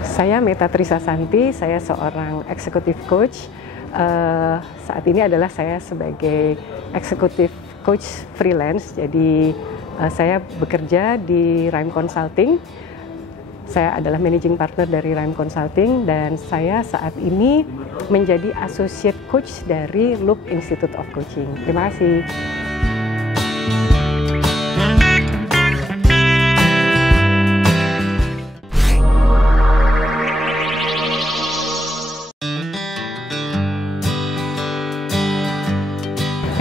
Saya Meta Trisasanti, saya seorang executive coach. Saat ini adalah saya sebagai executive coach freelance, jadi saya bekerja di Rhyme Consulting. Saya adalah managing partner dari Rhyme Consulting dan saya saat ini menjadi associate coach dari Loop Institute of Coaching. Terima kasih.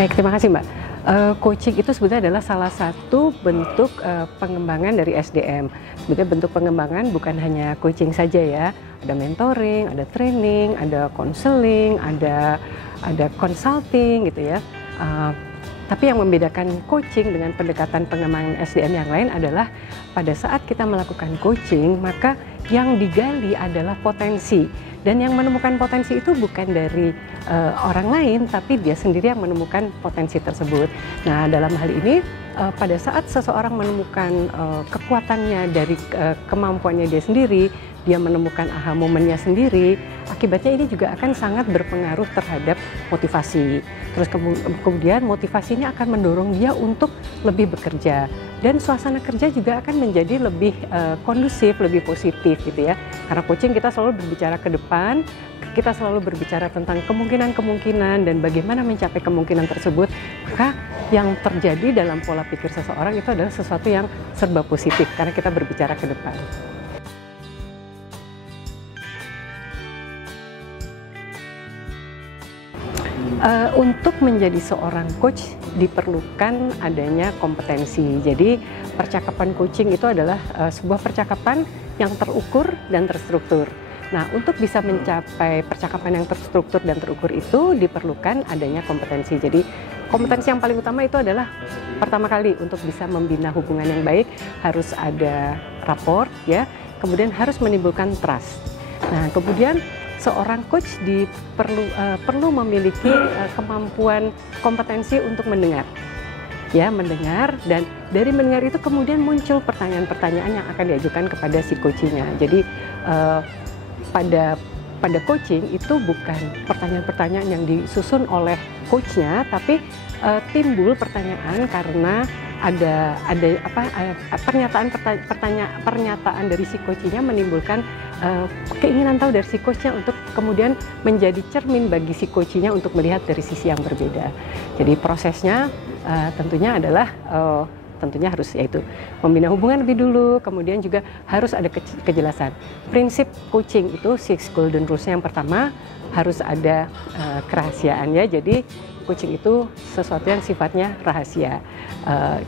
Baik, terima kasih Mbak. Coaching itu sebetulnya adalah salah satu bentuk pengembangan dari SDM. Sebetulnya bentuk pengembangan bukan hanya coaching saja ya. Ada mentoring, ada training, ada counseling, ada consulting gitu ya. Tapi yang membedakan coaching dengan pendekatan pengembangan SDM yang lain adalah pada saat kita melakukan coaching, maka yang digali adalah potensi. Dan yang menemukan potensi itu bukan dari orang lain, tapi dia sendiri yang menemukan potensi tersebut. Nah, dalam hal ini, pada saat seseorang menemukan kekuatannya dari kemampuannya dia sendiri, dia menemukan aha momennya sendiri, akibatnya ini juga akan sangat berpengaruh terhadap motivasi. Terus kemudian motivasinya akan mendorong dia untuk lebih bekerja. Dan suasana kerja juga akan menjadi lebih kondusif, lebih positif gitu ya. Karena coaching kita selalu berbicara ke depan, kita selalu berbicara tentang kemungkinan-kemungkinan dan bagaimana mencapai kemungkinan tersebut. Maka yang terjadi dalam pola pikir seseorang itu adalah sesuatu yang serba positif karena kita berbicara ke depan. Untuk menjadi seorang coach diperlukan adanya kompetensi. Jadi percakapan coaching itu adalah sebuah percakapan yang terukur dan terstruktur. Nah, untuk bisa mencapai percakapan yang terstruktur dan terukur itu diperlukan adanya kompetensi. Jadi kompetensi yang paling utama itu adalah pertama kali untuk bisa membina hubungan yang baik harus ada rapport ya, kemudian harus menimbulkan trust. Nah, kemudian seorang coach perlu memiliki kemampuan kompetensi untuk mendengar, ya mendengar, dan dari mendengar itu kemudian muncul pertanyaan-pertanyaan yang akan diajukan kepada si coachnya. Jadi pada coaching itu bukan pertanyaan-pertanyaan yang disusun oleh coachnya, tapi timbul pertanyaan karena ada pernyataan dari si coachnya menimbulkan keinginan tahu dari si coachnya untuk kemudian menjadi cermin bagi si coachnya untuk melihat dari sisi yang berbeda. Jadi prosesnya tentunya adalah tentunya harus yaitu membina hubungan lebih dulu, kemudian juga harus ada kejelasan. Prinsip coaching itu 6 golden rules-nya yang pertama harus ada kerahasiaan ya. Jadi coaching itu sesuatu yang sifatnya rahasia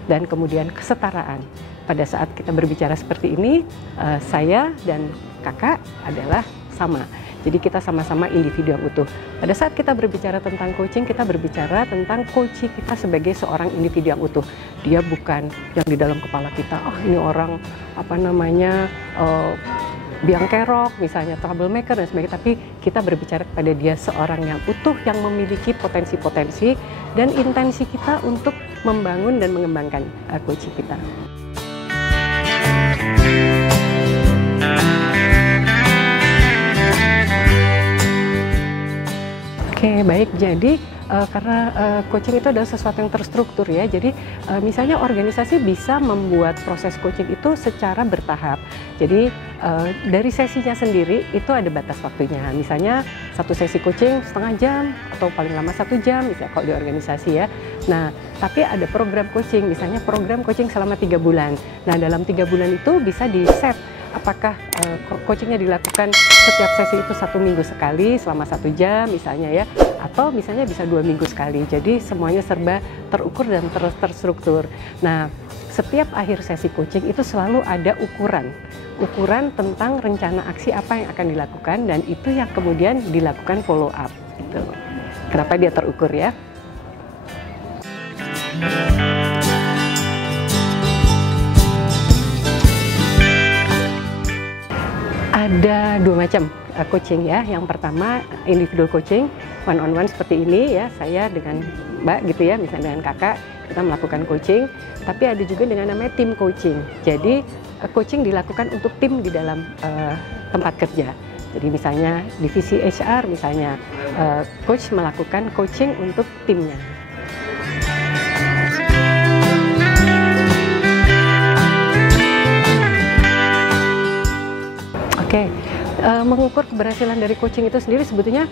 dan kemudian kesetaraan. Pada saat kita berbicara seperti ini, saya dan kakak adalah sama. Jadi kita sama-sama individu yang utuh. Pada saat kita berbicara tentang coaching, kita berbicara tentang coaching kita sebagai seorang individu yang utuh. Dia bukan yang di dalam kepala kita, ini orang biang kerok, misalnya troublemaker dan sebagainya, tapi kita berbicara kepada dia seorang yang utuh, yang memiliki potensi-potensi dan intensi kita untuk membangun dan mengembangkan coaching kita. Oke, baik. Jadi karena coaching itu adalah sesuatu yang terstruktur ya. Jadi misalnya organisasi bisa membuat proses coaching itu secara bertahap. Jadi dari sesinya sendiri itu ada batas waktunya. Misalnya satu sesi coaching setengah jam atau paling lama 1 jam misalnya kalau di organisasi ya. Nah, tapi ada program coaching, misalnya program coaching selama 3 bulan. Nah, dalam 3 bulan itu bisa di-set apakah coachingnya dilakukan setiap sesi itu 1 minggu sekali selama 1 jam misalnya ya, atau misalnya bisa 2 minggu sekali. Jadi semuanya serba terukur dan terstruktur. Nah, setiap akhir sesi coaching itu selalu ada ukuran tentang rencana aksi apa yang akan dilakukan, dan itu yang kemudian dilakukan follow up gitu. Kenapa dia terukur ya? Ada 2 macam coaching ya. Yang pertama individual coaching, one on one seperti ini ya, saya dengan Mbak gitu ya, misalnya dengan kakak kita melakukan coaching. Tapi ada juga dengan namanya team coaching. Jadi coaching dilakukan untuk tim di dalam tempat kerja. Jadi misalnya divisi HR misalnya, coach melakukan coaching untuk timnya. Oke, mengukur keberhasilan dari coaching itu sendiri sebetulnya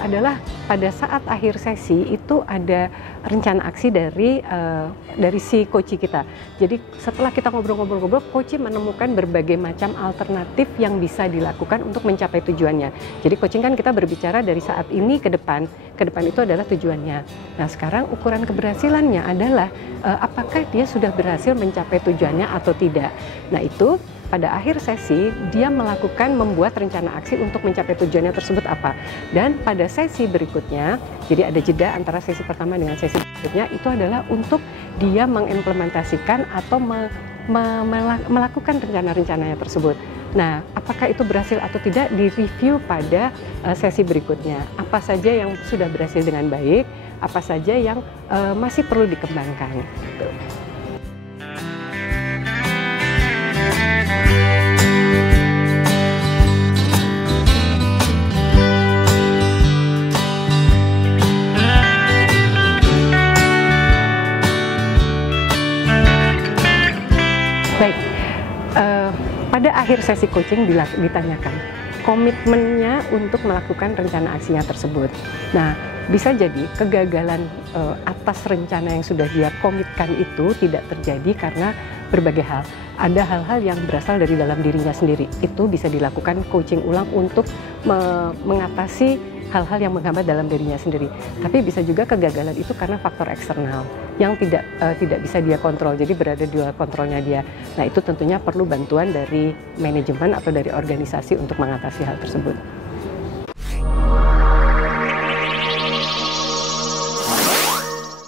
adalah pada saat akhir sesi itu ada rencana aksi dari si coach kita. Jadi setelah kita ngobrol-ngobrol, coach menemukan berbagai macam alternatif yang bisa dilakukan untuk mencapai tujuannya. Jadi coaching kan kita berbicara dari saat ini ke depan itu adalah tujuannya. Nah sekarang ukuran keberhasilannya adalah apakah dia sudah berhasil mencapai tujuannya atau tidak. Nah itu pada akhir sesi dia membuat rencana aksi untuk mencapai tujuannya tersebut apa. Dan pada sesi berikutnya, jadi ada jeda antara sesi pertama dengan sesi berikutnya, itu adalah untuk dia mengimplementasikan atau melakukan rencana-rencananya tersebut. Nah, apakah itu berhasil atau tidak direview pada sesi berikutnya. Apa saja yang sudah berhasil dengan baik, apa saja yang masih perlu dikembangkan. Gitu. Baik, pada akhir sesi coaching ditanyakan komitmennya untuk melakukan rencana aksinya tersebut. Nah, bisa jadi kegagalan atas rencana yang sudah dia komitkan itu tidak terjadi karena berbagai hal. Ada hal-hal yang berasal dari dalam dirinya sendiri. Itu bisa dilakukan coaching ulang untuk mengatasi hal-hal yang menghambat dalam dirinya sendiri. Tapi bisa juga kegagalan itu karena faktor eksternal yang tidak bisa dia kontrol, jadi berada di luar kontrolnya dia. Nah itu tentunya perlu bantuan dari manajemen atau dari organisasi untuk mengatasi hal tersebut.